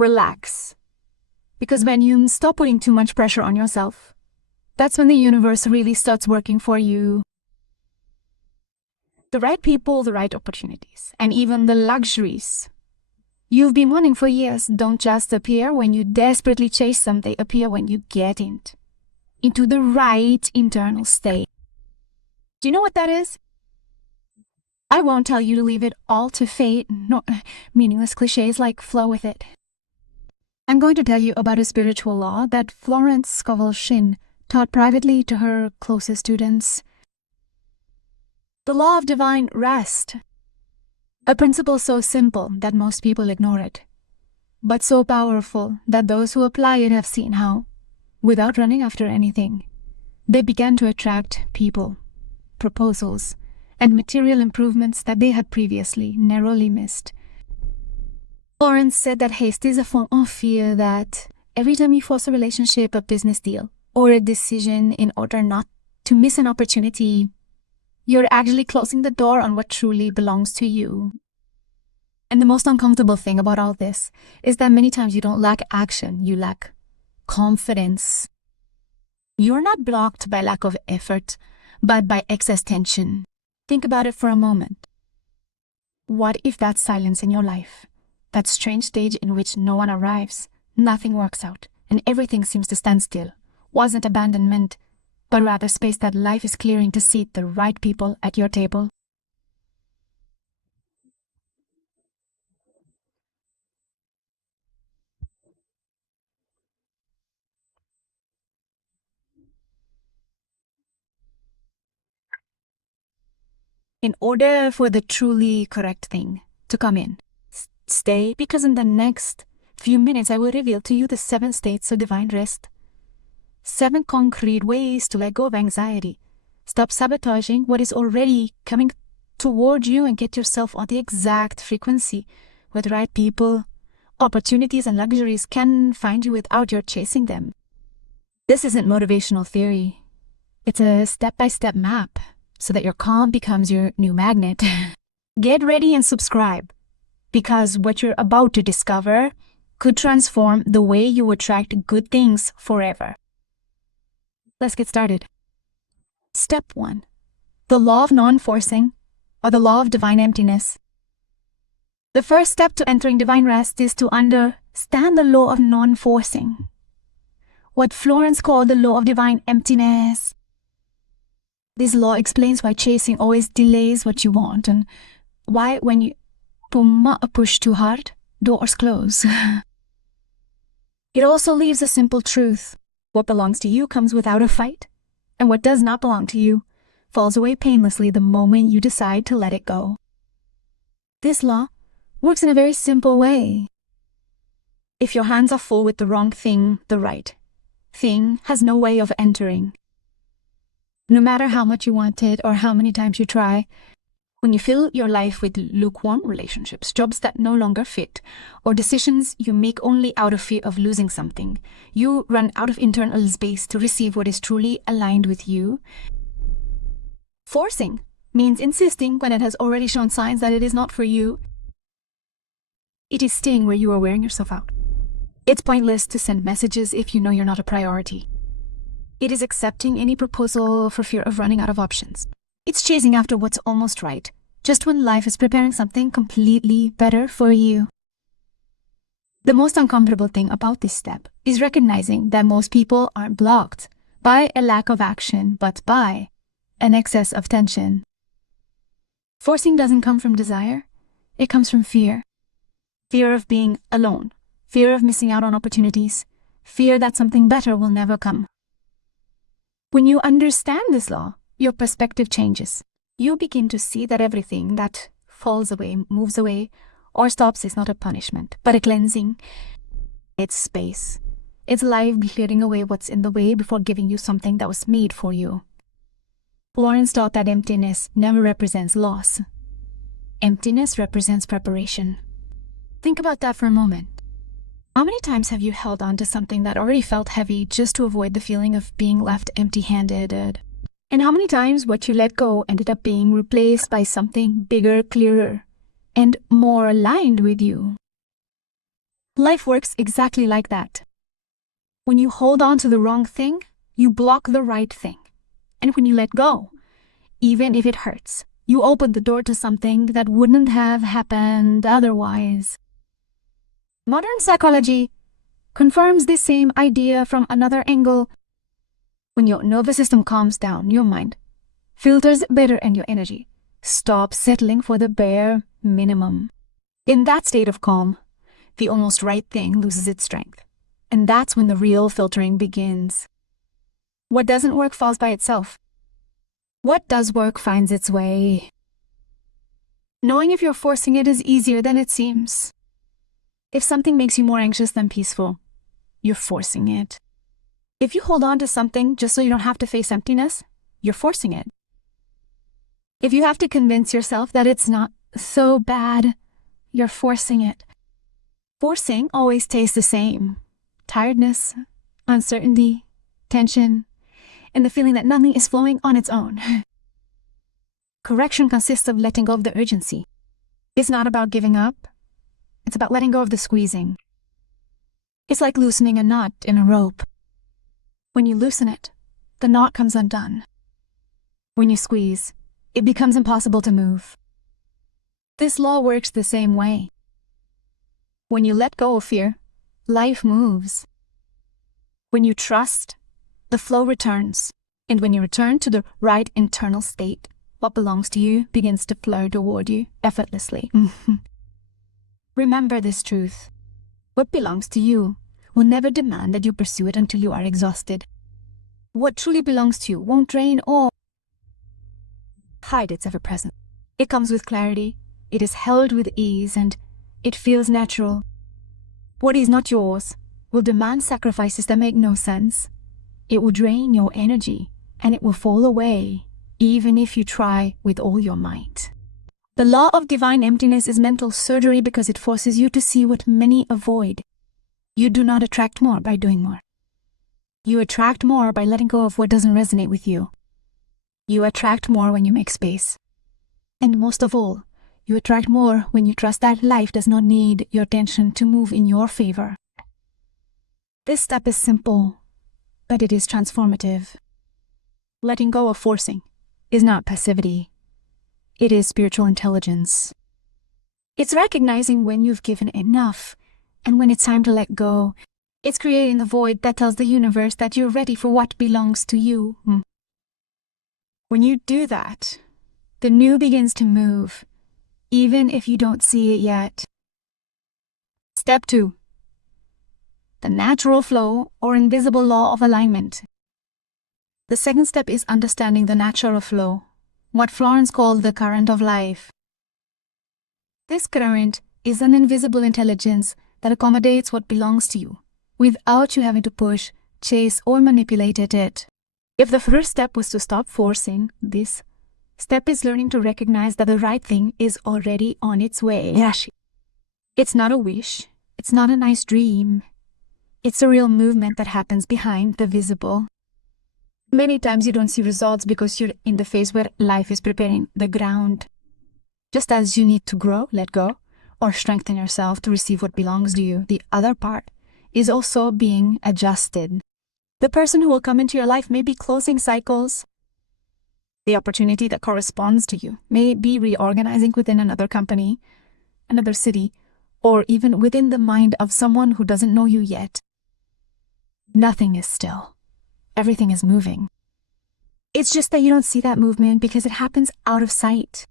Relax. Because when you stop putting too much pressure on yourself, that's when the universe really starts working for you. The right people, the right opportunities, and even the luxuries you've been wanting for years don't just appear when you desperately chase them, they appear when you get into the right internal state. Do you know what that is? I won't tell you to leave it all to fate, nor meaningless cliches like flow with it. I'm going to tell you about a spiritual law that Florence Scovel Shinn taught privately to her closest students. The law of divine rest. A principle so simple that most people ignore it, but so powerful that those who apply it have seen how, without running after anything, they began to attract people, proposals, and material improvements that they had previously narrowly missed. Florence said that haste is a form of fear, that every time you force a relationship, a business deal, or a decision in order not to miss an opportunity, you're actually closing the door on what truly belongs to you. And the most uncomfortable thing about all this is that many times you don't lack action, you lack confidence. You're not blocked by lack of effort, but by excess tension. Think about it for a moment. What if that silence in your life, that strange stage in which no one arrives, nothing works out, and everything seems to stand still, wasn't abandonment, but rather space that life is clearing to seat the right people at your table? In order for the truly correct thing to come in, stay, because in the next few minutes I will reveal to you the 7 states of divine rest. 7 concrete ways to let go of anxiety, stop sabotaging what is already coming toward you, and get yourself on the exact frequency where the right people, opportunities, and luxuries can find you without your chasing them. This isn't motivational theory. It's a step-by-step map so that your calm becomes your new magnet. Get ready and subscribe, because what you're about to discover could transform the way you attract good things forever. Let's get started. Step 1. The law of non-forcing, or the law of divine emptiness. The first step to entering divine rest is to understand the law of non-forcing, what Florence called the law of divine emptiness. This law explains why chasing always delays what you want, and why when you push too hard, doors close. It also leaves a simple truth. What belongs to you comes without a fight, and what does not belong to you falls away painlessly the moment you decide to let it go. This law works in a very simple way. If your hands are full with the wrong thing, the right thing has no way of entering. No matter how much you want it or how many times you try, when you fill your life with lukewarm relationships, jobs that no longer fit, or decisions you make only out of fear of losing something, you run out of internal space to receive what is truly aligned with you. Forcing means insisting when it has already shown signs that it is not for you. It is staying where you are wearing yourself out. It's pointless to send messages if you know you're not a priority. It is accepting any proposal for fear of running out of options. It's chasing after what's almost right, just when life is preparing something completely better for you. The most uncomfortable thing about this step is recognizing that most people aren't blocked by a lack of action, but by an excess of tension. Forcing doesn't come from desire, it comes from fear. Fear of being alone, fear of missing out on opportunities, fear that something better will never come. When you understand this law, your perspective changes. You begin to see that everything that falls away, moves away, or stops is not a punishment, but a cleansing. It's space. It's life clearing away what's in the way before giving you something that was made for you. Florence taught that emptiness never represents loss. Emptiness represents preparation. Think about that for a moment. How many times have you held on to something that already felt heavy just to avoid the feeling of being left empty-handed? And how many times what you let go ended up being replaced by something bigger, clearer, and more aligned with you? Life works exactly like that. When you hold on to the wrong thing, you block the right thing. And when you let go, even if it hurts, you open the door to something that wouldn't have happened otherwise. Modern psychology confirms this same idea from another angle. When your nervous system calms down, your mind filters better and your energy stops settling for the bare minimum. In that state of calm, the almost right thing loses its strength. And that's when the real filtering begins. What doesn't work falls by itself. What does work finds its way. Knowing if you're forcing it is easier than it seems. If something makes you more anxious than peaceful, you're forcing it. If you hold on to something just so you don't have to face emptiness, you're forcing it. If you have to convince yourself that it's not so bad, you're forcing it. Forcing always tastes the same. Tiredness, uncertainty, tension, and the feeling that nothing is flowing on its own. Correction consists of letting go of the urgency. It's not about giving up. It's about letting go of the squeezing. It's like loosening a knot in a rope. When you loosen it, the knot comes undone. When you squeeze, it becomes impossible to move. This law works the same way. When you let go of fear, life moves. When you trust, the flow returns. And when you return to the right internal state, what belongs to you begins to flow toward you effortlessly. Remember this truth. What belongs to you will never demand that you pursue it until you are exhausted. What truly belongs to you won't drain or hide its ever-presence. It comes with clarity, it is held with ease, and it feels natural. What is not yours will demand sacrifices that make no sense. It will drain your energy, and it will fall away, even if you try with all your might. The law of divine emptiness is mental surgery because it forces you to see what many avoid. You do not attract more by doing more. You attract more by letting go of what doesn't resonate with you. You attract more when you make space. And most of all, you attract more when you trust that life does not need your attention to move in your favor. This step is simple, but it is transformative. Letting go of forcing is not passivity. It is spiritual intelligence. It's recognizing when you've given enough and when it's time to let go. It's creating the void that tells the universe that you're ready for what belongs to you. When you do that, the new begins to move, even if you don't see it yet. Step 2. The natural flow or invisible law of alignment. The second step is understanding the natural flow, what Florence called the current of life. This current is an invisible intelligence that accommodates what belongs to you, without you having to push, chase, or manipulate it. If the first step was to stop forcing, this step is learning to recognize that the right thing is already on its way. It's not a wish, it's not a nice dream. It's a real movement that happens behind the visible. Many times you don't see results because you're in the phase where life is preparing the ground. Just as you need to grow, let go, or strengthen yourself to receive what belongs to you, the other part is also being adjusted. The person who will come into your life may be closing cycles. The opportunity that corresponds to you may be reorganizing within another company, another city, or even within the mind of someone who doesn't know you yet. Nothing is still. Everything is moving. It's just that you don't see that movement because it happens out of sight.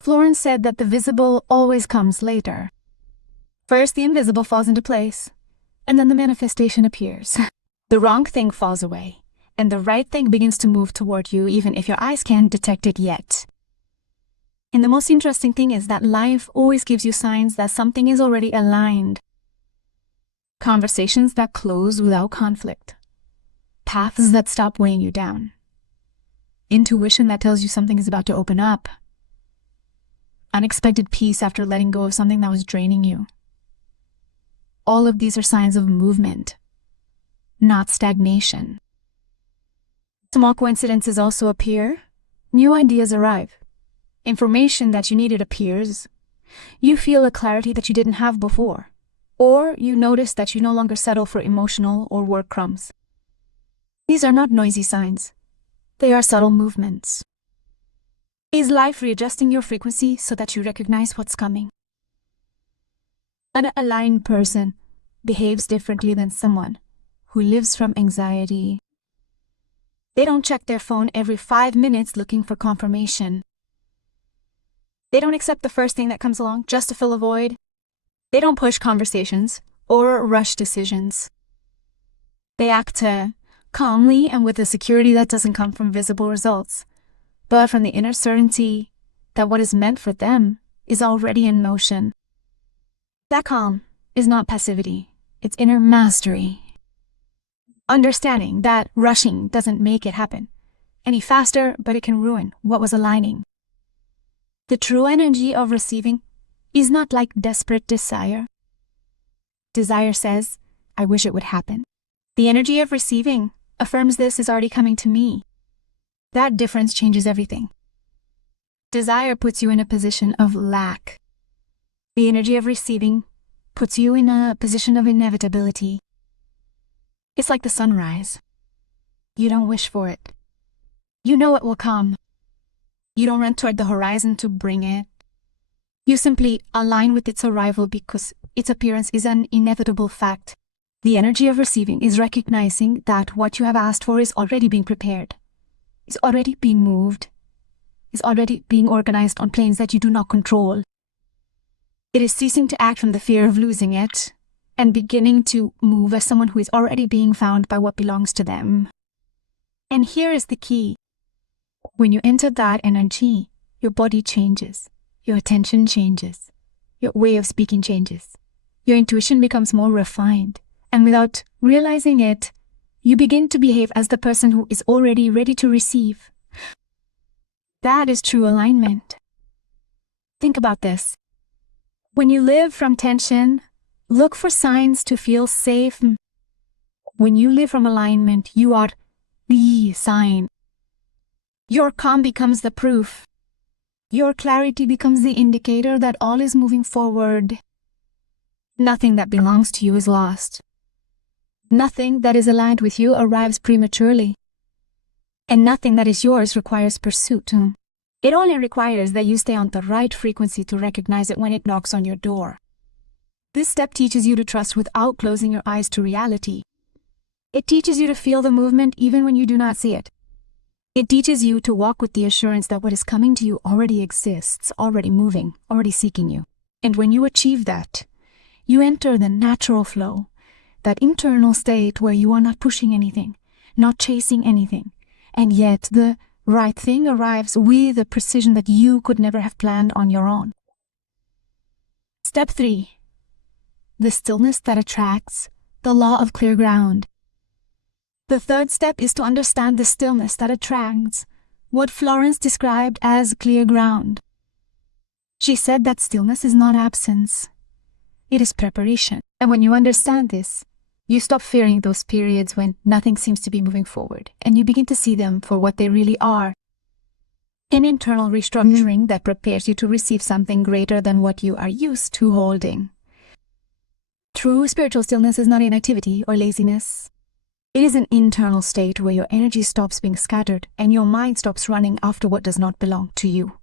Florence said that the visible always comes later. First, the invisible falls into place, and then the manifestation appears. The wrong thing falls away, and the right thing begins to move toward you even if your eyes can't detect it yet. And the most interesting thing is that life always gives you signs that something is already aligned. Conversations that close without conflict. Paths that stop weighing you down. Intuition that tells you something is about to open up. Unexpected peace after letting go of something that was draining you. All of these are signs of movement, not stagnation. Small coincidences also appear. New ideas arrive. Information that you needed appears. You feel a clarity that you didn't have before. Or you notice that you no longer settle for emotional or work crumbs. These are not noisy signs. They are subtle movements. Is life readjusting your frequency so that you recognize what's coming? An aligned person behaves differently than someone who lives from anxiety. They don't check their phone every 5 minutes looking for confirmation. They don't accept the first thing that comes along just to fill a void. They don't push conversations or rush decisions. They act calmly and with a security that doesn't come from visible results, but from the inner certainty that what is meant for them is already in motion. That calm is not passivity, it's inner mastery. Understanding that rushing doesn't make it happen any faster, but it can ruin what was aligning. The true energy of receiving is not like desperate desire. Desire says, I wish it would happen. The energy of receiving affirms this is already coming to me. That difference changes everything. Desire puts you in a position of lack. The energy of receiving puts you in a position of inevitability. It's like the sunrise. You don't wish for it. You know it will come. You don't run toward the horizon to bring it. You simply align with its arrival because its appearance is an inevitable fact. The energy of receiving is recognizing that what you have asked for is already being prepared, is already being moved, is already being organized on planes that you do not control. It is ceasing to act from the fear of losing it and beginning to move as someone who is already being found by what belongs to them. And here is the key. When you enter that energy, your body changes, your attention changes, your way of speaking changes, your intuition becomes more refined, and without realizing it, you begin to behave as the person who is already ready to receive. That is true alignment. Think about this. When you live from tension, look for signs to feel safe. When you live from alignment, you are the sign. Your calm becomes the proof. Your clarity becomes the indicator that all is moving forward. Nothing that belongs to you is lost. Nothing that is aligned with you arrives prematurely. And nothing that is yours requires pursuit. It only requires that you stay on the right frequency to recognize it when it knocks on your door. This step teaches you to trust without closing your eyes to reality. It teaches you to feel the movement even when you do not see it. It teaches you to walk with the assurance that what is coming to you already exists, already moving, already seeking you. And when you achieve that, you enter the natural flow, that internal state where you are not pushing anything, not chasing anything, and yet the right thing arrives with a precision that you could never have planned on your own. Step 3. The stillness that attracts, the law of clear ground. The third step is to understand the stillness that attracts, what Florence described as clear ground. She said that stillness is not absence. It is preparation. And when you understand this, you stop fearing those periods when nothing seems to be moving forward, and you begin to see them for what they really are. An internal restructuring that prepares you to receive something greater than what you are used to holding. True spiritual stillness is not inactivity or laziness. It is an internal state where your energy stops being scattered and your mind stops running after what does not belong to you.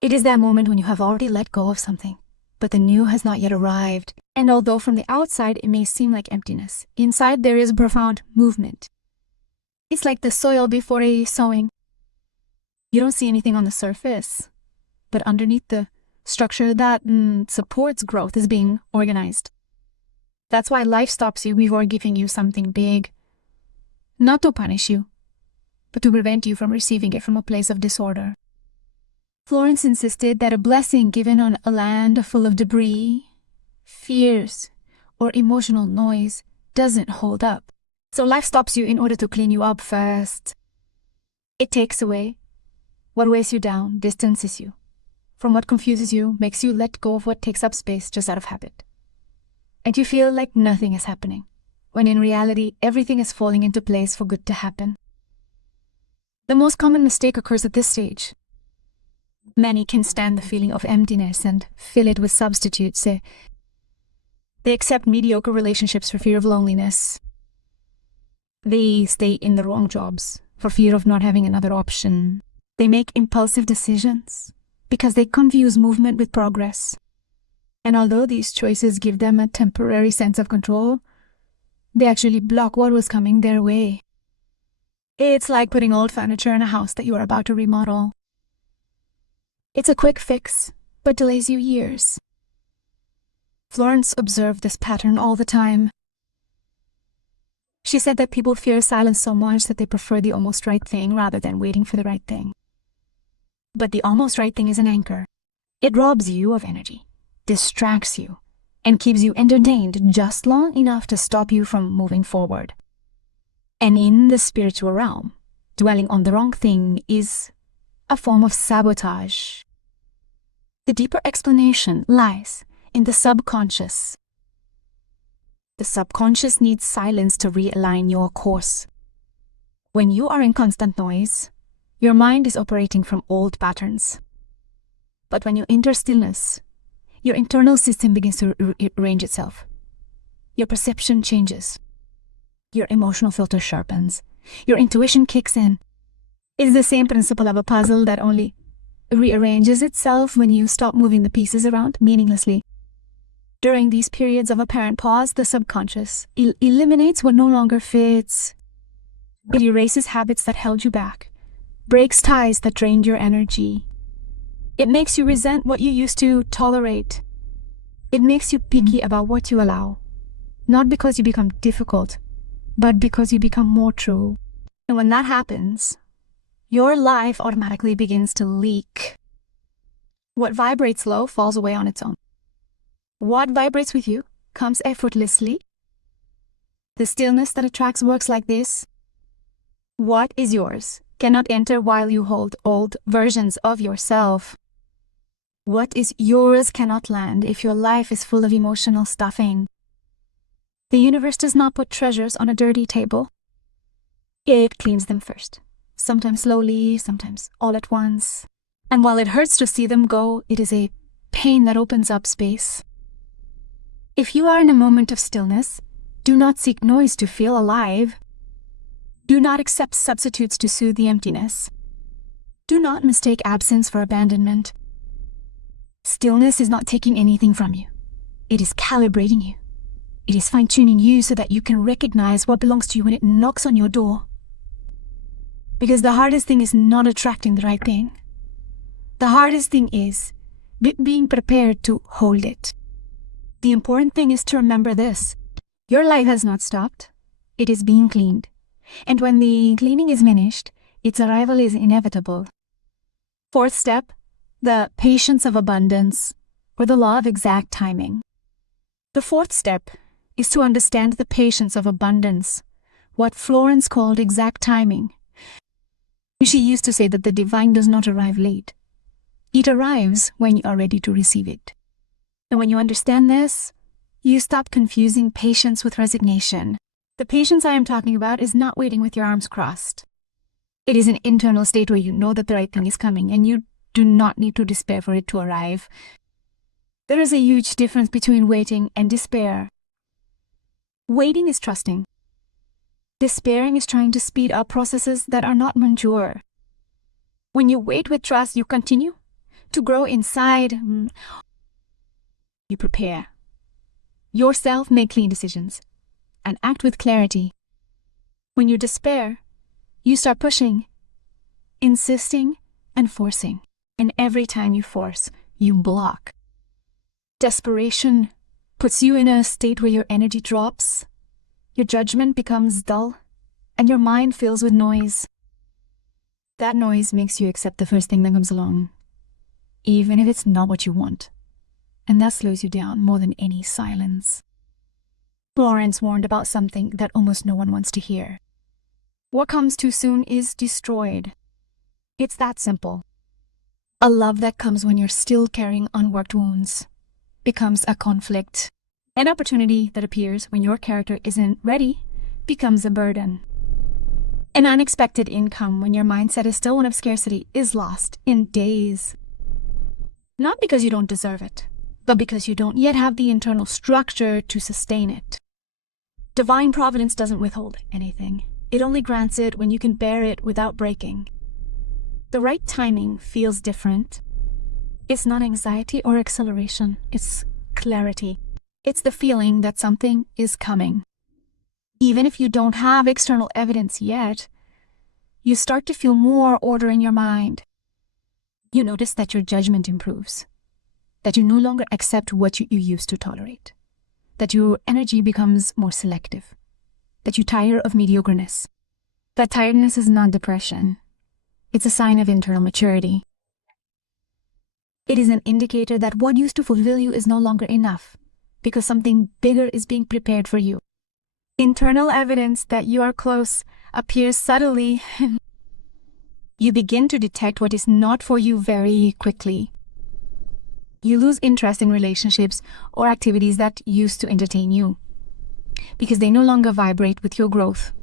It is that moment when you have already let go of something, but the new has not yet arrived. And although from the outside it may seem like emptiness, inside there is profound movement. It's like the soil before a sowing. You don't see anything on the surface, but underneath the structure that supports growth is being organized. That's why life stops you before giving you something big. Not to punish you, but to prevent you from receiving it from a place of disorder. Florence insisted that a blessing given on a land full of debris, fears, or emotional noise doesn't hold up. So life stops you in order to clean you up first. It takes away what weighs you down, distances you from what confuses you, makes you let go of what takes up space just out of habit. And you feel like nothing is happening, when in reality everything is falling into place for good to happen. The most common mistake occurs at this stage. Many can stand the feeling of emptiness and fill it with substitutes. They accept mediocre relationships for fear of loneliness. They stay in the wrong jobs for fear of not having another option. They make impulsive decisions because they confuse movement with progress. And although these choices give them a temporary sense of control, they actually block what was coming their way. It's like putting old furniture in a house that you are about to remodel. It's a quick fix, but delays you years. Florence observed this pattern all the time. She said that people fear silence so much that they prefer the almost right thing rather than waiting for the right thing. But the almost right thing is an anchor. It robs you of energy, distracts you, and keeps you entertained just long enough to stop you from moving forward. And in the spiritual realm, dwelling on the wrong thing is a form of sabotage. The deeper explanation lies in the subconscious. The subconscious needs silence to realign your course. When you are in constant noise, your mind is operating from old patterns. But when you enter stillness, your internal system begins to rearrange itself. Your perception changes. Your emotional filter sharpens. Your intuition kicks in. It's the same principle of a puzzle that only rearranges itself when you stop moving the pieces around meaninglessly. During these periods of apparent pause, the subconscious eliminates what no longer fits. It erases habits that held you back, breaks ties that drained your energy. It makes you resent what you used to tolerate. It makes you picky about what you allow, not because you become difficult, but because you become more true. And when that happens, your life automatically begins to leak. What vibrates low falls away on its own. What vibrates with you comes effortlessly. The stillness that attracts works like this. What is yours cannot enter while you hold old versions of yourself. What is yours cannot land if your life is full of emotional stuffing. The universe does not put treasures on a dirty table. It cleans them first, sometimes slowly, sometimes all at once. And while it hurts to see them go, it is a pain that opens up space. If you are in a moment of stillness, do not seek noise to feel alive. Do not accept substitutes to soothe the emptiness. Do not mistake absence for abandonment. Stillness is not taking anything from you. It is calibrating you. It is fine-tuning you so that you can recognize what belongs to you when it knocks on your door. Because the hardest thing is not attracting the right thing. The hardest thing is being prepared to hold it. The important thing is to remember this. Your life has not stopped. It is being cleaned. And when the cleaning is finished, its arrival is inevitable. Fourth step, the patience of abundance, or the law of exact timing. The fourth step is to understand the patience of abundance, what Florence called exact timing. She used to say that the divine does not arrive late. It arrives when you are ready to receive it. And when you understand this, you stop confusing patience with resignation. The patience I am talking about is not waiting with your arms crossed. It is an internal state where you know that the right thing is coming and you do not need to despair for it to arrive. There is a huge difference between waiting and despair. Waiting is trusting. Despairing is trying to speed up processes that are not mature. When you wait with trust, you continue to grow inside. You prepare yourself, make clean decisions, and act with clarity. When you despair, you start pushing, insisting, and forcing. And every time you force, you block. Desperation puts you in a state where your energy drops, your judgment becomes dull, and your mind fills with noise. That noise makes you accept the first thing that comes along, even if it's not what you want. And that slows you down more than any silence. Florence warned about something that almost no one wants to hear. What comes too soon is destroyed. It's that simple. A love that comes when you're still carrying unworked wounds becomes a conflict. An opportunity that appears when your character isn't ready becomes a burden. An unexpected income when your mindset is still one of scarcity is lost in days. Not because you don't deserve it, but because you don't yet have the internal structure to sustain it. Divine providence doesn't withhold anything. It only grants it when you can bear it without breaking. The right timing feels different. It's not anxiety or acceleration. It's clarity. It's the feeling that something is coming. Even if you don't have external evidence yet, you start to feel more order in your mind. You notice that your judgment improves, that you no longer accept what you used to tolerate, that your energy becomes more selective, that you tire of mediocreness. That tiredness is not depression. It's a sign of internal maturity. It is an indicator that what used to fulfill you is no longer enough, because something bigger is being prepared for you. Internal evidence that you are close appears subtly. You begin to detect what is not for you very quickly. You lose interest in relationships or activities that used to entertain you, because they no longer vibrate with your growth.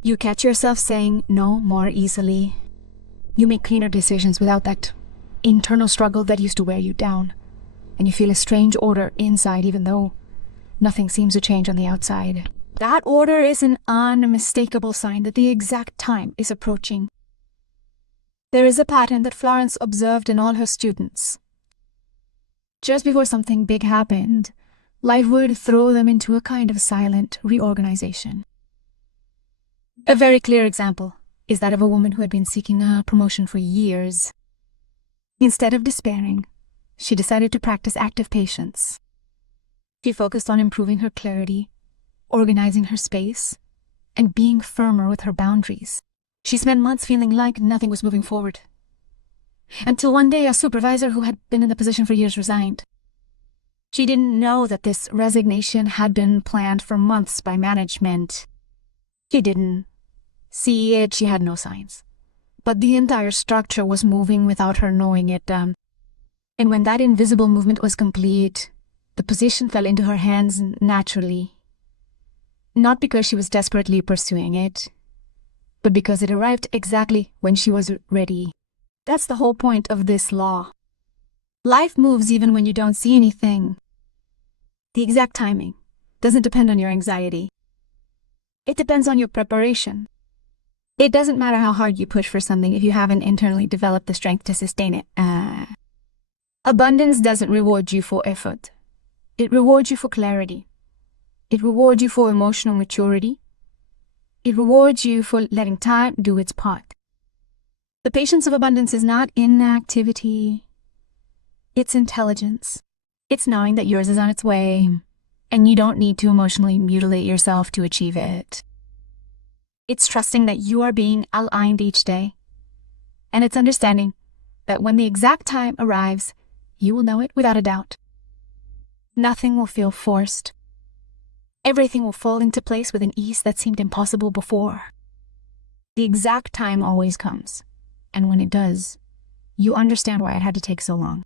You catch yourself saying no more easily. You make cleaner decisions without that internal struggle that used to wear you down, and you feel a strange order inside even though nothing seems to change on the outside. That order is an unmistakable sign that the exact time is approaching. There is a pattern that Florence observed in all her students. Just before something big happened, life would throw them into a kind of silent reorganization. A very clear example is that of a woman who had been seeking a promotion for years. Instead of despairing, she decided to practice active patience. She focused on improving her clarity, organizing her space, and being firmer with her boundaries. She spent months feeling like nothing was moving forward, until one day a supervisor who had been in the position for years resigned. She didn't know that this resignation had been planned for months by management. She didn't see it, she had no signs. But the entire structure was moving without her knowing it. And when that invisible movement was complete, the position fell into her hands naturally. Not because she was desperately pursuing it, but because it arrived exactly when she was ready. That's the whole point of this law. Life moves even when you don't see anything. The exact timing doesn't depend on your anxiety. It depends on your preparation. It doesn't matter how hard you push for something if you haven't internally developed the strength to sustain it. Abundance doesn't reward you for effort. It rewards you for clarity. It rewards you for emotional maturity. It rewards you for letting time do its part. The patience of abundance is not inactivity. It's intelligence. It's knowing that yours is on its way, and you don't need to emotionally mutilate yourself to achieve it. It's trusting that you are being aligned each day, and it's understanding that when the exact time arrives, you will know it without a doubt. Nothing will feel forced. Everything will fall into place with an ease that seemed impossible before. The exact time always comes, and when it does, you understand why it had to take so long.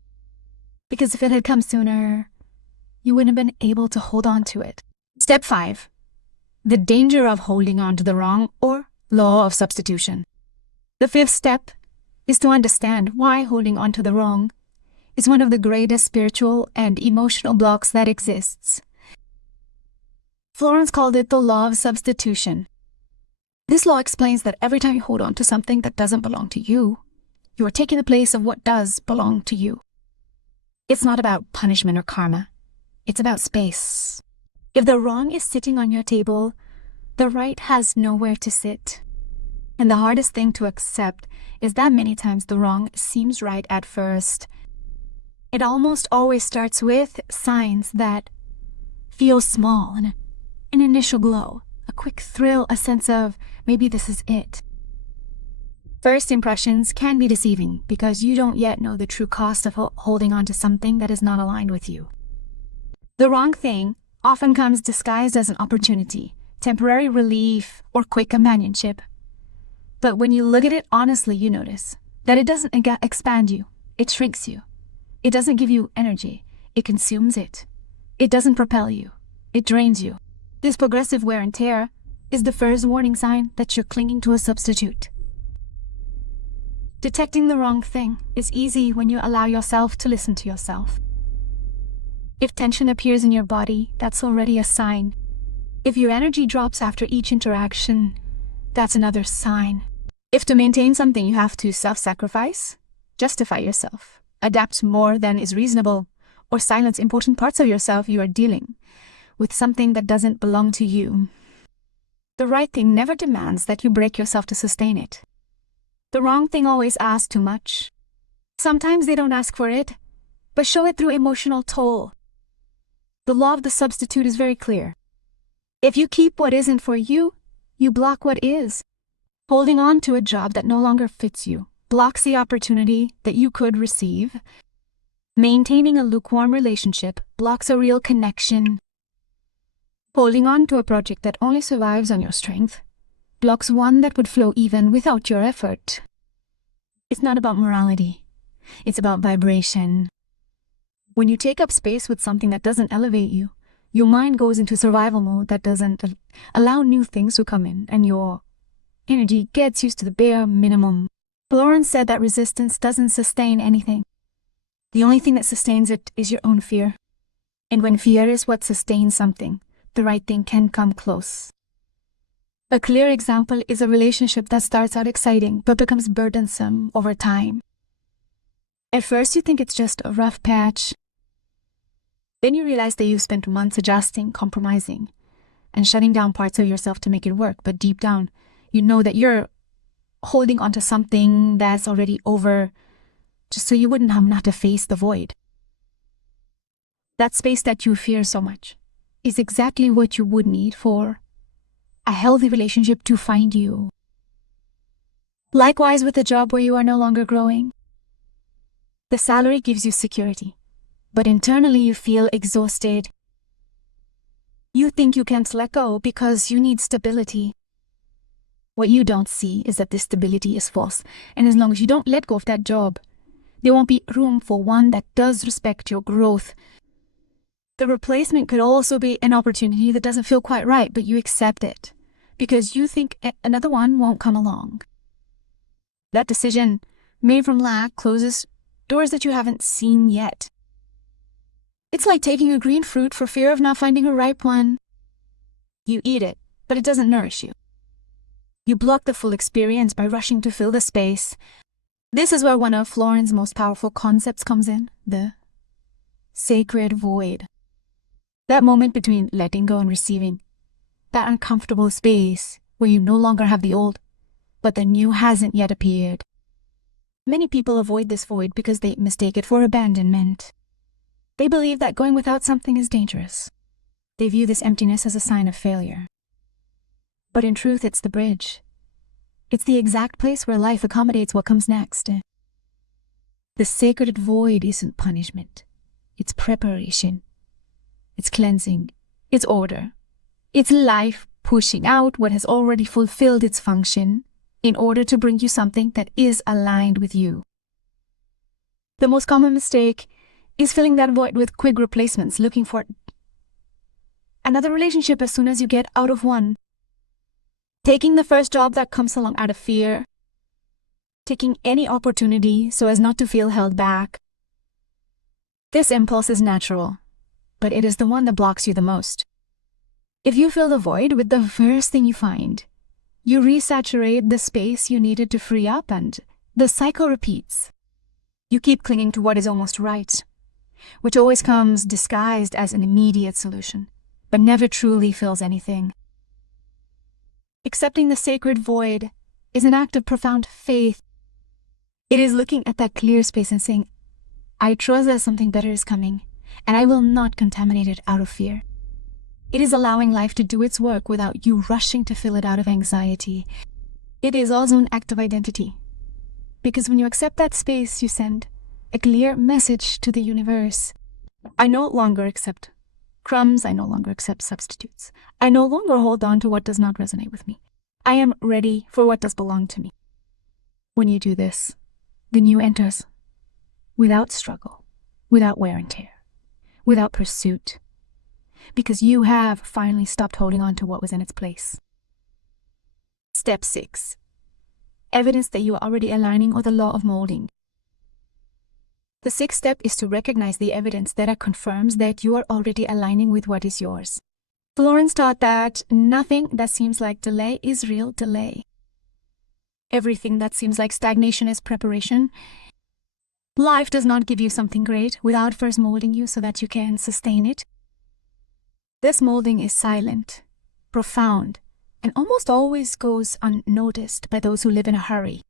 Because if it had come sooner, you wouldn't have been able to hold on to it. Step 5. The danger of holding on to the wrong, or law of substitution. The 5th step is to understand why holding on to the wrong is one of the greatest spiritual and emotional blocks that exists. Florence called it the law of substitution. This law explains that every time you hold on to something that doesn't belong to you, you are taking the place of what does belong to you. It's not about punishment or karma. It's about space. If the wrong is sitting on your table, the right has nowhere to sit. And the hardest thing to accept is that many times the wrong seems right at first. It almost always starts with signs that feel small, an initial glow, a quick thrill, a sense of maybe this is it. First impressions can be deceiving because you don't yet know the true cost of holding on to something that is not aligned with you. The wrong thing often comes disguised as an opportunity, temporary relief, or quick companionship. But when you look at it honestly, you notice that it doesn't expand you, it shrinks you. It doesn't give you energy, it consumes it. It doesn't propel you, it drains you. This progressive wear and tear is the first warning sign that you're clinging to a substitute. Detecting the wrong thing is easy when you allow yourself to listen to yourself. If tension appears in your body, that's already a sign. If your energy drops after each interaction, that's another sign. If to maintain something you have to self-sacrifice, justify yourself, adapt more than is reasonable, or silence important parts of yourself, you are dealing with something that doesn't belong to you. The right thing never demands that you break yourself to sustain it. The wrong thing always asks too much. Sometimes they don't ask for it, but show it through emotional toll. The law of the substitute is very clear. If you keep what isn't for you, you block what is. Holding on to a job that no longer fits you blocks the opportunity that you could receive. Maintaining a lukewarm relationship blocks a real connection. Holding on to a project that only survives on your strength blocks one that would flow even without your effort. It's not about morality. It's about vibration. When you take up space with something that doesn't elevate you, your mind goes into survival mode that doesn't allow new things to come in, and your energy gets used to the bare minimum. Florence said that resistance doesn't sustain anything. The only thing that sustains it is your own fear. And when fear is what sustains something, the right thing can come close. A clear example is a relationship that starts out exciting but becomes burdensome over time. At first you think it's just a rough patch. Then you realize that you've spent months adjusting, compromising, and shutting down parts of yourself to make it work, but deep down, you know that you're holding onto something that's already over, just so you wouldn't have not to face the void. That space that you fear so much is exactly what you would need for a healthy relationship to find you. Likewise with a job where you are no longer growing. The salary gives you security, but internally you feel exhausted. You think you can't let go because you need stability. What you don't see is that this stability is false, and as long as you don't let go of that job, there won't be room for one that does respect your growth. The replacement could also be an opportunity that doesn't feel quite right, but you accept it because you think another one won't come along. That decision, made from lack, closes doors that you haven't seen yet. It's like taking a green fruit for fear of not finding a ripe one. You eat it, but it doesn't nourish you. You block the full experience by rushing to fill the space. This is where one of Florence's most powerful concepts comes in, the sacred void. That moment between letting go and receiving. That uncomfortable space where you no longer have the old, but the new hasn't yet appeared. Many people avoid this void because they mistake it for abandonment. They believe that going without something is dangerous. They view this emptiness as a sign of failure. But in truth, it's the bridge. It's the exact place where life accommodates what comes next. The sacred void isn't punishment. It's preparation. It's cleansing. It's order. It's life pushing out what has already fulfilled its function in order to bring you something that is aligned with you. The most common mistake is filling that void with quick replacements, looking for another relationship as soon as you get out of one. Taking the first job that comes along out of fear. Taking any opportunity so as not to feel held back. This impulse is natural, but it is the one that blocks you the most. If you fill the void with the first thing you find, you resaturate the space you needed to free up, and the cycle repeats. You keep clinging to what is almost right, which always comes disguised as an immediate solution, but never truly fills anything. Accepting the sacred void is an act of profound faith. It is looking at that clear space and saying, I trust that something better is coming, and I will not contaminate it out of fear. It is allowing life to do its work without you rushing to fill it out of anxiety. It is also an act of identity, because when you accept that space, you send a clear message to the universe. I no longer accept crumbs. I no longer accept substitutes. I no longer hold on to what does not resonate with me. I am ready for what does belong to me. When you do this, the new enters without struggle, without wear and tear, without pursuit, because you have finally stopped holding on to what was in its place. Step 6. Evidence that you are already aligning with the law of molding. The sixth step is to recognize the evidence that confirms that you are already aligning with what is yours. Florence taught that nothing that seems like delay is real delay. Everything that seems like stagnation is preparation. Life does not give you something great without first molding you so that you can sustain it. This molding is silent, profound, and almost always goes unnoticed by those who live in a hurry.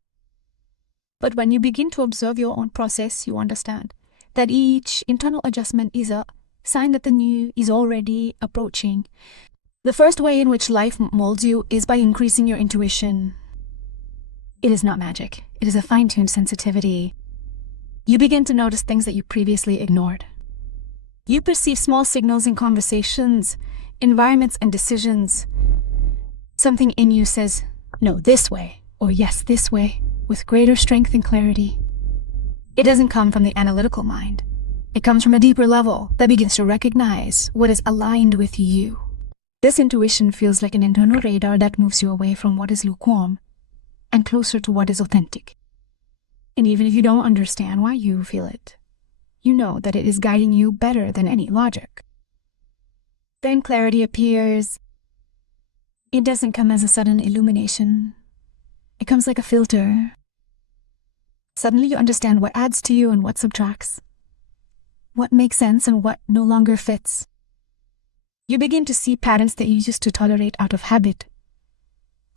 But when you begin to observe your own process, you understand that each internal adjustment is a sign that the new is already approaching. The first way in which life molds you is by increasing your intuition. It is not magic. It is a fine-tuned sensitivity. You begin to notice things that you previously ignored. You perceive small signals in conversations, environments, and decisions. Something in you says, no, this way, or yes, this way, with greater strength and clarity. It doesn't come from the analytical mind. It comes from a deeper level that begins to recognize what is aligned with you. This intuition feels like an internal radar that moves you away from what is lukewarm and closer to what is authentic. And even if you don't understand why you feel it, you know that it is guiding you better than any logic. Then clarity appears. It doesn't come as a sudden illumination. It comes like a filter. Suddenly you understand what adds to you and what subtracts, what makes sense and what no longer fits. You begin to see patterns that you used to tolerate out of habit,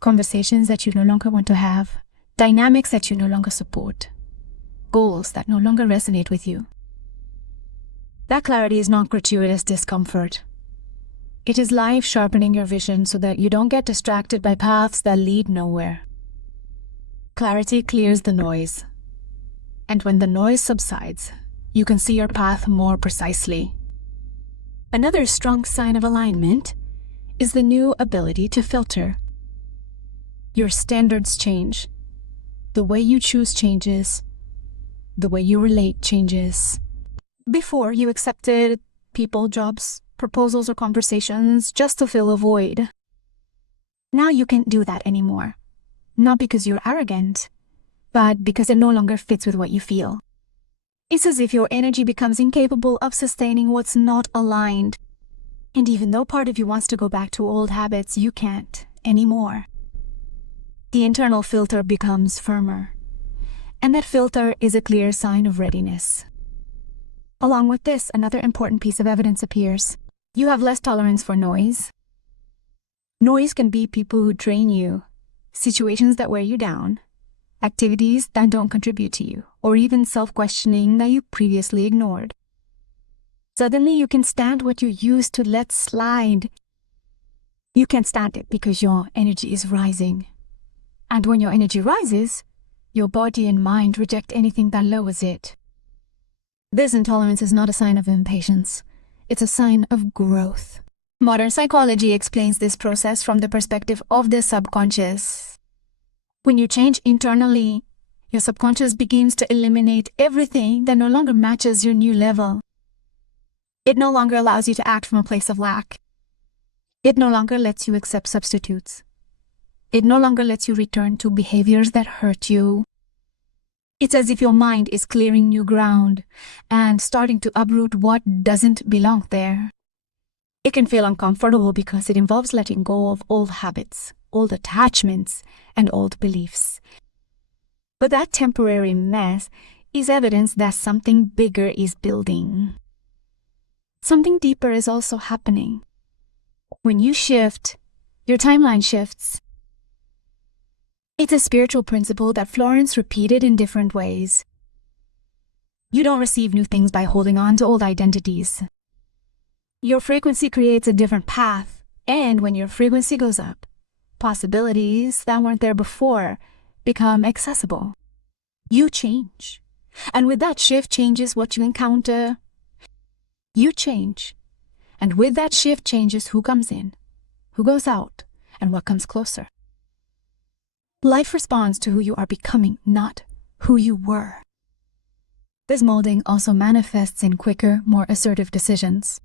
conversations that you no longer want to have, dynamics that you no longer support, goals that no longer resonate with you. That clarity is not gratuitous discomfort. It is life sharpening your vision so that you don't get distracted by paths that lead nowhere. Clarity clears the noise. And when the noise subsides, you can see your path more precisely. Another strong sign of alignment is the new ability to filter. Your standards change. The way you choose changes. The way you relate changes. Before, you accepted people, jobs, proposals, or conversations just to fill a void. Now you can't do that anymore. Not because you're arrogant, but because it no longer fits with what you feel. It's as if your energy becomes incapable of sustaining what's not aligned. And even though part of you wants to go back to old habits, you can't anymore. The internal filter becomes firmer. And that filter is a clear sign of readiness. Along with this, another important piece of evidence appears. You have less tolerance for noise. Noise can be people who drain you, situations that wear you down, activities that don't contribute to you, or even self-questioning that you previously ignored. Suddenly you can stand what you used to let slide. You can't stand it because your energy is rising. And when your energy rises, your body and mind reject anything that lowers it. This intolerance is not a sign of impatience. It's a sign of growth. Modern psychology explains this process from the perspective of the subconscious. When you change internally, your subconscious begins to eliminate everything that no longer matches your new level. It no longer allows you to act from a place of lack. It no longer lets you accept substitutes. It no longer lets you return to behaviors that hurt you. It's as if your mind is clearing new ground and starting to uproot what doesn't belong there. It can feel uncomfortable because it involves letting go of old habits, old attachments, and old beliefs. But that temporary mess is evidence that something bigger is building. Something deeper is also happening. When you shift, your timeline shifts. It's a spiritual principle that Florence repeated in different ways. You don't receive new things by holding on to old identities. Your frequency creates a different path, and when your frequency goes up, possibilities that weren't there before become accessible. You change, and with that shift changes what you encounter. You change, and with that shift changes who comes in, who goes out, and what comes closer. Life responds to who you are becoming, not who you were. This molding also manifests in quicker, more assertive decisions.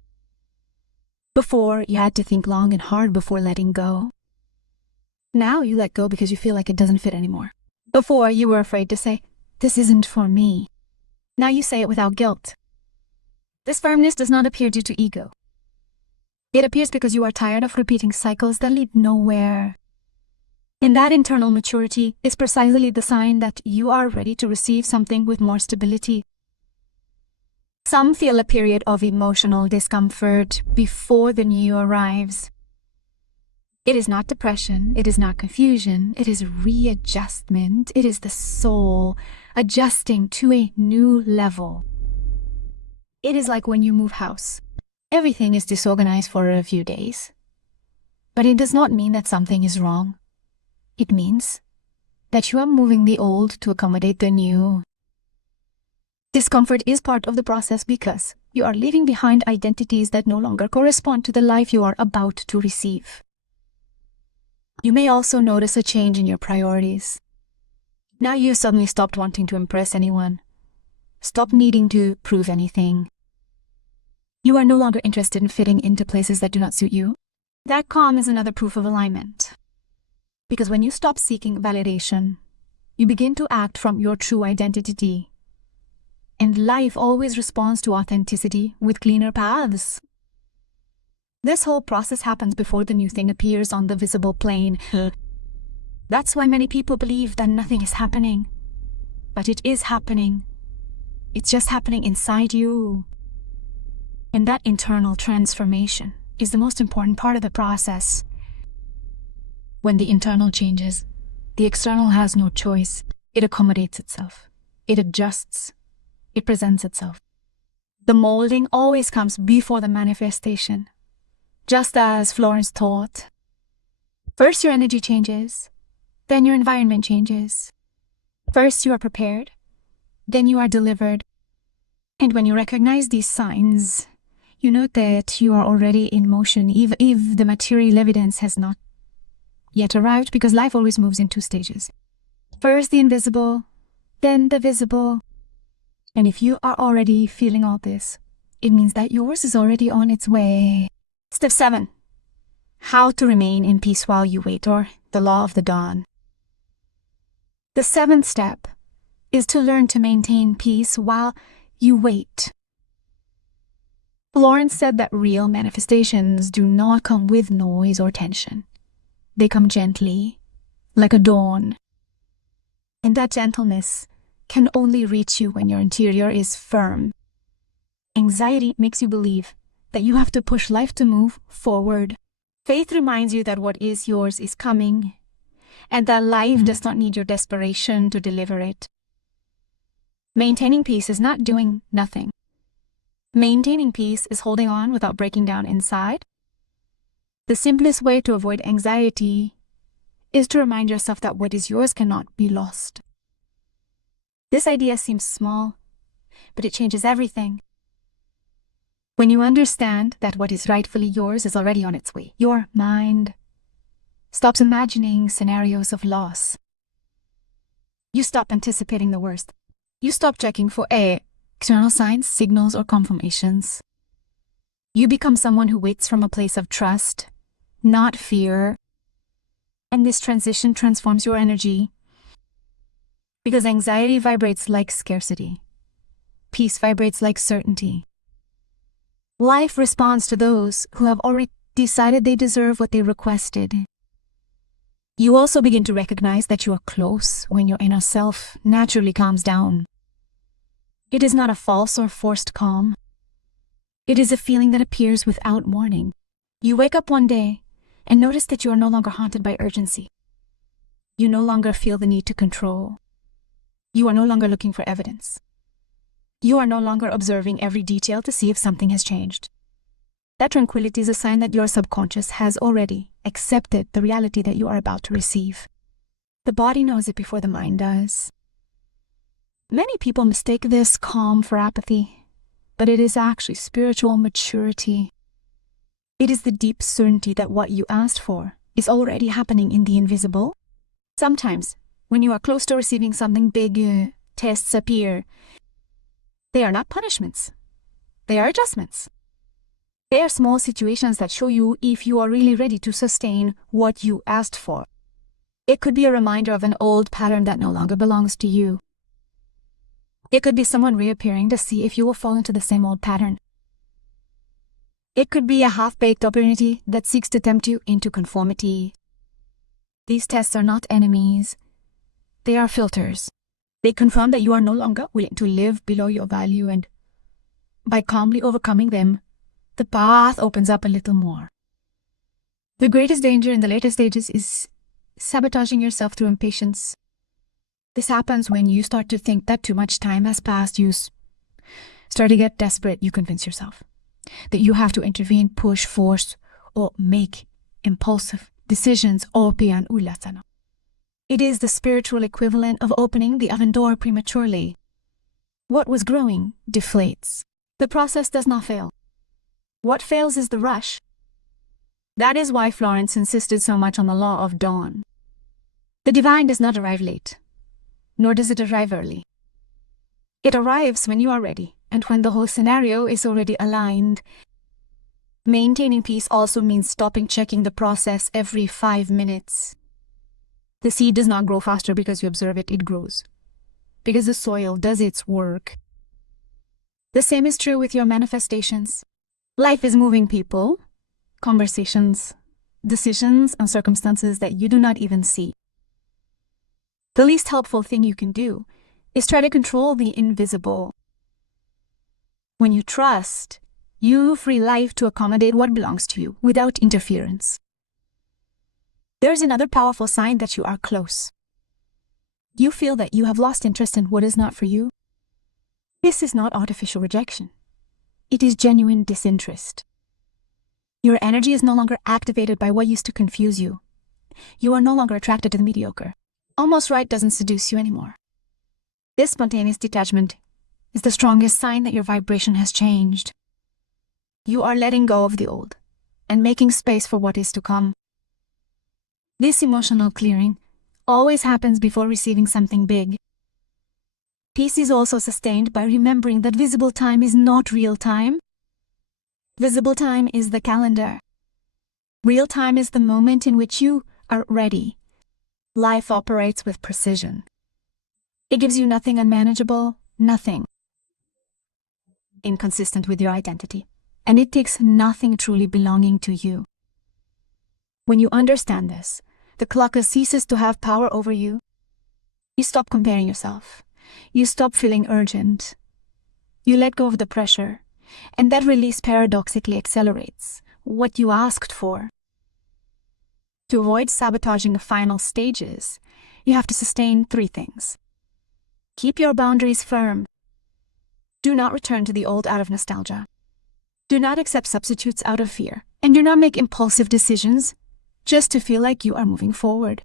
Before, you had to think long and hard before letting go. Now you let go because you feel like it doesn't fit anymore. Before, you were afraid to say, "This isn't for me." Now you say it without guilt. This firmness does not appear due to ego. It appears because you are tired of repeating cycles that lead nowhere. And that internal maturity is precisely the sign that you are ready to receive something with more stability. Some feel a period of emotional discomfort before the new arrives. It is not depression, it is not confusion, it is readjustment, it is the soul adjusting to a new level. It is like when you move house. Everything is disorganized for a few days. But it does not mean that something is wrong. It means that you are moving the old to accommodate the new. Discomfort is part of the process because you are leaving behind identities that no longer correspond to the life you are about to receive. You may also notice a change in your priorities. Now you suddenly stopped wanting to impress anyone. Stop needing to prove anything. You are no longer interested in fitting into places that do not suit you. That calm is another proof of alignment. Because when you stop seeking validation, you begin to act from your true identity. And life always responds to authenticity with cleaner paths. This whole process happens before the new thing appears on the visible plane. That's why many people believe that nothing is happening. But it is happening. It's just happening inside you. And that internal transformation is the most important part of the process. When the internal changes, the external has no choice. It accommodates itself. It adjusts. It presents itself. The molding always comes before the manifestation. Just as Florence taught. First your energy changes, then your environment changes. First you are prepared, then you are delivered. And when you recognize these signs, you know that you are already in motion, even if the material evidence has not yet arrived, because life always moves in two stages. First the invisible, then the visible. And if you are already feeling all this, it means that yours is already on its way. Step 7. How to remain in peace while you wait, or the law of the dawn. The 7th step is to learn to maintain peace while you wait. Florence said that real manifestations do not come with noise or tension. They come gently, like a dawn. And that gentleness can only reach you when your interior is firm. Anxiety makes you believe that you have to push life to move forward. Faith reminds you that what is yours is coming, and that life does not need your desperation to deliver it. Maintaining peace is not doing nothing. Maintaining peace is holding on without breaking down inside. The simplest way to avoid anxiety is to remind yourself that what is yours cannot be lost. This idea seems small, but it changes everything. When you understand that what is rightfully yours is already on its way, your mind stops imagining scenarios of loss. You stop anticipating the worst. You stop checking for external signs, signals, or confirmations. You become someone who waits from a place of trust, not fear. And this transition transforms your energy, because anxiety vibrates like scarcity. Peace vibrates like certainty. Life responds to those who have already decided they deserve what they requested. You also begin to recognize that you are close when your inner self naturally calms down. It is not a false or forced calm. It is a feeling that appears without warning. You wake up one day and notice that you are no longer haunted by urgency. You no longer feel the need to control. You are no longer looking for evidence. You are no longer observing every detail to see if something has changed. That tranquility is a sign that your subconscious has already accepted the reality that you are about to receive. The body knows it before the mind does. Many people mistake this calm for apathy, but it is actually spiritual maturity. It is the deep certainty that what you asked for is already happening in the invisible. Sometimes, when you are close to receiving something big, tests appear. They are not punishments. They are adjustments. They are small situations that show you if you are really ready to sustain what you asked for. It could be a reminder of an old pattern that no longer belongs to you. It could be someone reappearing to see if you will fall into the same old pattern. It could be a half-baked opportunity that seeks to tempt you into conformity. These tests are not enemies. They are filters. They confirm that you are no longer willing to live below your value, and by calmly overcoming them, the path opens up a little more. The greatest danger in the later stages is sabotaging yourself through impatience. This happens when you start to think that too much time has passed. You start to get desperate. You convince yourself that you have to intervene, push, force, or make impulsive decisions. It is the spiritual equivalent of opening the oven door prematurely. What was growing deflates. The process does not fail. What fails is the rush. That is why Florence insisted so much on the law of dawn. The divine does not arrive late, nor does it arrive early. It arrives when you are ready, and when the whole scenario is already aligned. Maintaining peace also means stopping checking the process every 5 minutes. The seed does not grow faster because you observe it, it grows because the soil does its work. The same is true with your manifestations. Life is moving people, conversations, decisions, and circumstances that you do not even see. The least helpful thing you can do is try to control the invisible. When you trust, you free life to accommodate what belongs to you without interference. There is another powerful sign that you are close. You feel that you have lost interest in what is not for you. This is not artificial rejection. It is genuine disinterest. Your energy is no longer activated by what used to confuse you. You are no longer attracted to the mediocre. Almost right doesn't seduce you anymore. This spontaneous detachment is the strongest sign that your vibration has changed. You are letting go of the old and making space for what is to come. This emotional clearing always happens before receiving something big. Peace is also sustained by remembering that visible time is not real time. Visible time is the calendar. Real time is the moment in which you are ready. Life operates with precision. It gives you nothing unmanageable, nothing inconsistent with your identity, and it takes nothing truly belonging to you. When you understand this, the clock ceases to have power over you. You stop comparing yourself. You stop feeling urgent. You let go of the pressure, and that release paradoxically accelerates what you asked for. To avoid sabotaging the final stages, you have to sustain 3 things. Keep your boundaries firm. Do not return to the old out of nostalgia. Do not accept substitutes out of fear, and do not make impulsive decisions just to feel like you are moving forward.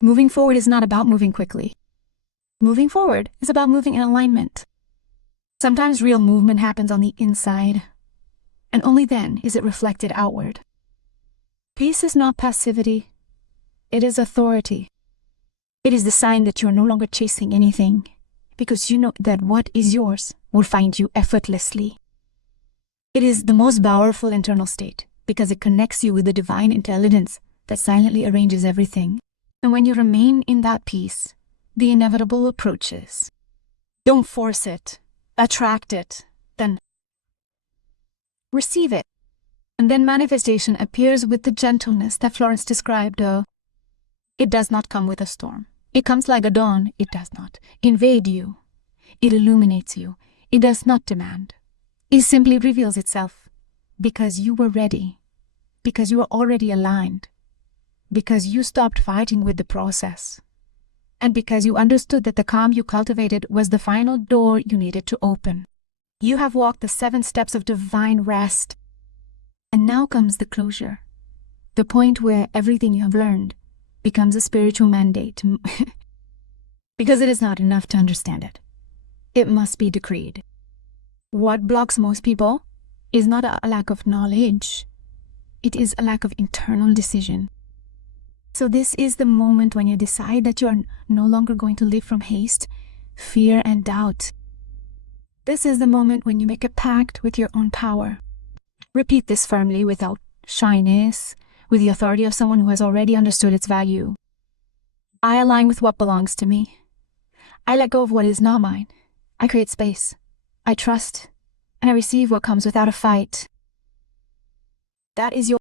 Moving forward is not about moving quickly. Moving forward is about moving in alignment. Sometimes real movement happens on the inside, and only then is it reflected outward. Peace is not passivity. It is authority. It is the sign that you are no longer chasing anything, because you know that what is yours will find you effortlessly. It is the most powerful internal state, because it connects you with the divine intelligence that silently arranges everything. And when you remain in that peace, the inevitable approaches. Don't force it. Attract it. Then receive it. And then manifestation appears with the gentleness that Florence described. It does not come with a storm. It comes like a dawn. It does not invade you. It illuminates you. It does not demand. It simply reveals itself. Because you were ready, because you were already aligned, because you stopped fighting with the process, and because you understood that the calm you cultivated was the final door you needed to open. You have walked the 7 steps of divine rest, and now comes the closure, the point where everything you have learned becomes a spiritual mandate, because it is not enough to understand it. It must be decreed. What blocks most people is not a lack of knowledge. It is a lack of internal decision. So this is the moment when you decide that you are no longer going to live from haste, fear, and doubt. This is the moment when you make a pact with your own power. Repeat this firmly without shyness, with the authority of someone who has already understood its value. I align with what belongs to me. I let go of what is not mine. I create space. I trust. And I receive what comes without a fight. That is your